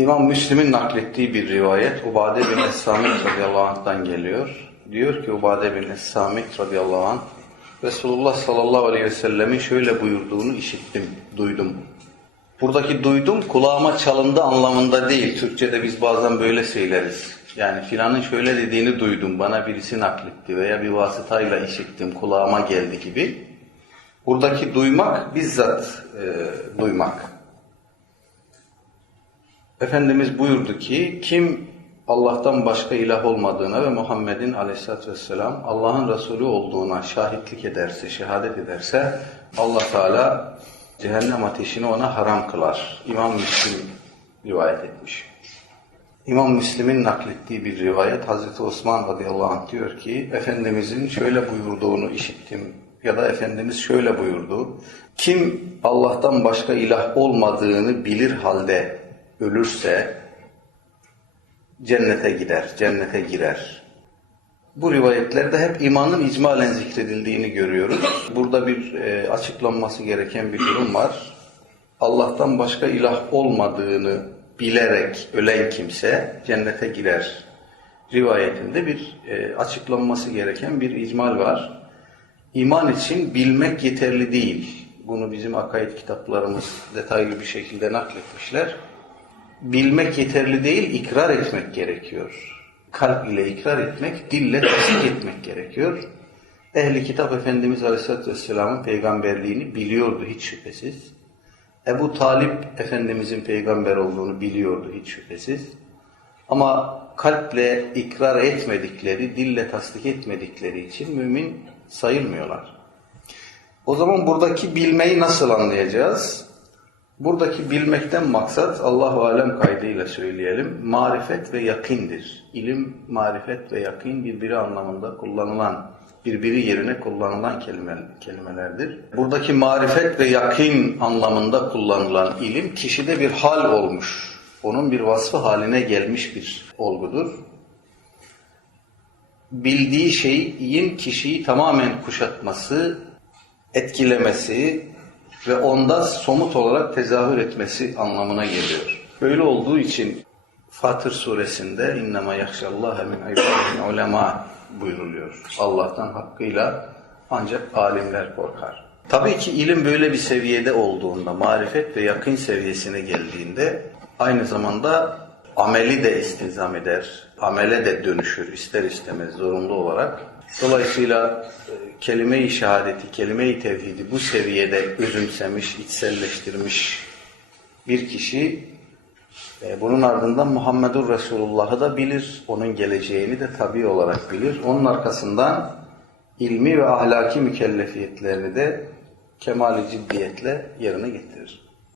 İmam Müslim'in naklettiği bir rivayet Ubade bin Es-Samit radıyallahu anh'tan geliyor. Diyor ki Ubade bin Es-Samit radıyallahu anh Resulullah sallallahu aleyhi ve sellemin şöyle buyurduğunu işittim, duydum. Buradaki duydum kulağıma çalındı anlamında değil. Türkçe'de biz bazen böyle söyleriz. Yani filanın şöyle dediğini duydum, bana birisi nakletti veya bir vasıtayla işittim, kulağıma geldi gibi. Buradaki duymak bizzat e, duymak. Efendimiz buyurdu ki kim Allah'tan başka ilah olmadığına ve Muhammed'in aleyhissalatü vesselam Allah'ın Resulü olduğuna şahitlik ederse, şehadet ederse Allah Teala cehennem ateşini ona haram kılar. İmam Müslim rivayet etmiş. İmam Müslim'in naklettiği bir rivayet Hazreti Osman radıyallahu anh diyor ki Efendimizin şöyle buyurduğunu işittim ya da Efendimiz şöyle buyurdu. Kim Allah'tan başka ilah olmadığını bilir halde ölürse cennete gider, cennete girer. Bu rivayetlerde hep imanın icmalen zikredildiğini görüyoruz. Burada bir e, açıklanması gereken bir durum var. Allah'tan başka ilah olmadığını bilerek ölen kimse cennete girer. Rivayetinde bir e, açıklanması gereken bir icmal var. İman için bilmek yeterli değil. Bunu bizim akaid kitaplarımız detaylı bir şekilde nakletmişler. Bilmek yeterli değil, ikrar etmek gerekiyor. Kalp ile ikrar etmek, dille tasdik etmek gerekiyor. Ehli kitap Efendimiz Aleyhisselatü Vesselam'ın peygamberliğini biliyordu hiç şüphesiz. Ebu Talip Efendimizin peygamber olduğunu biliyordu hiç şüphesiz. Ama kalple ikrar etmedikleri, dille tasdik etmedikleri için mümin sayılmıyorlar. O zaman buradaki bilmeyi nasıl anlayacağız? Buradaki bilmekten maksat Allahu alem kaydıyla söyleyelim. Marifet ve yakindir. İlim, marifet ve yakin birbiri anlamında kullanılan, birbiri yerine kullanılan kelime, kelimelerdir. Buradaki marifet ve yakin anlamında kullanılan ilim kişide bir hal olmuş. Onun bir vasfı haline gelmiş bir olgudur. Bildiği şeyin kişiyi tamamen kuşatması, etkilemesi, ve onda somut olarak tezahür etmesi anlamına geliyor. Böyle olduğu için Fatır suresinde innema yahşallaha min ibadihi ulema buyruluyor. Allah'tan hakkıyla ancak alimler korkar. Tabii ki ilim böyle bir seviyede olduğunda, marifet ve yakın seviyesine geldiğinde aynı zamanda ameli de istizam eder, amele de dönüşür ister istemez zorunlu olarak. Dolayısıyla kelime-i şehadeti, kelime-i tevhidi bu seviyede özümsemiş, içselleştirmiş bir kişi e, bunun ardından Muhammedur Resulullah'ı da bilir, onun geleceğini de tabi olarak bilir. Onun arkasından ilmi ve ahlaki mükellefiyetlerini de kemali ciddiyetle yerine getirir.